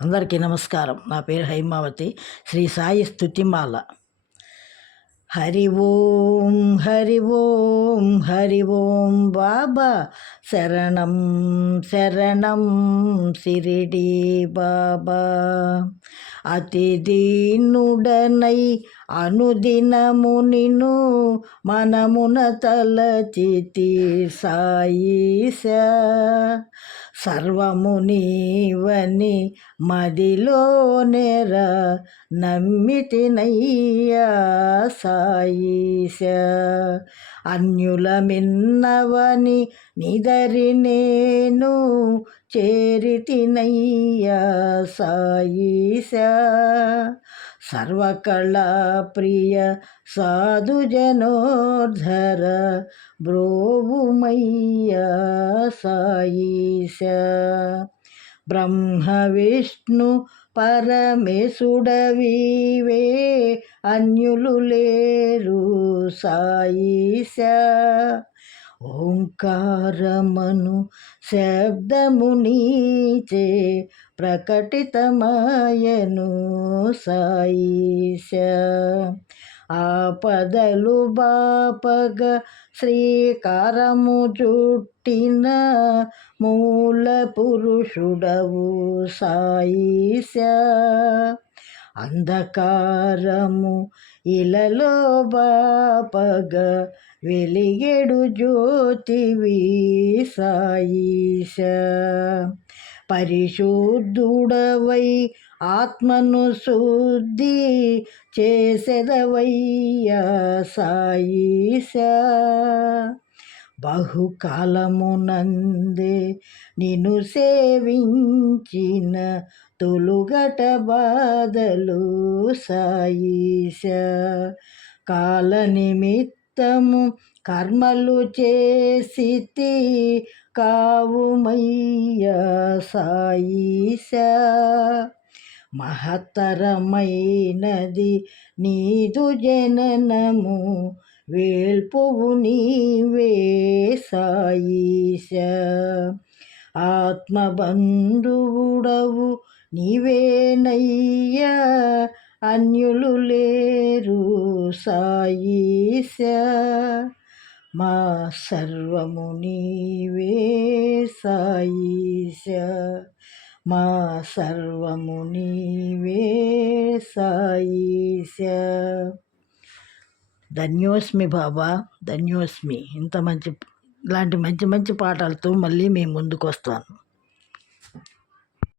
అందరికీ నమస్కారం. నా పేరు హైమావతి. శ్రీ సాయి స్తుతిమాల. హరి ఓం హరి ఓం హరి ఓం బాబా శరణం శరణం సిరిడి బాబా. అతి దీనుడనై అనుదినము నిన్ను మనమున తలచితి సాయిష. సర్వము నీవని మదిలో నెర నమ్మితినయ్యా సాయిష. అన్యుల మిన్నవని నిదరి నేను చేరితినయ్యా సాయిష. సర్వకళా ప్రియ సాధు జనోద్ధర బ్రోవుమయ్యా సాయిష. బ్రహ్మ విష్ణు పరమేశుడవివే అన్యులు లేరు సాయిష. ఓంకారమను శబ్దము నీచే ప్రకటితమాయను సాయిష. ఆపదలు బాపగ శ్రీకారము చుట్టిన మూల పురుషుడవు సాయిష. అంధకారము ఇలలో బాపగ వెలిగెడు జ్యోతివి సాయిష. పరిశుద్ధుడవై ఆత్మను శుద్ధి చేసెదవయ్యా సాయిష. బహుకాలమునందే నిన్ను సేవించిన తొలుగట బాధలు సాయిష. కాల నిమిత్తము కర్మలు చేసితి కావుమయ్యా సాయిష. మహత్తరమైనది నీదు జననము వేల్పువు నీవే సాయిష. ఆత్మబంధువుడవు నీవేనయ్యా అన్యులు లేరు సాయిష. మా సర్వము నీవే సాయిష. మా సర్వము నీవే సాయిష. ధన్యోస్మి బాబా, ధన్యోస్మి. ఇలాంటి మంచి మంచి పాటలతో మళ్ళీ మీ ముందుకు వస్తాను.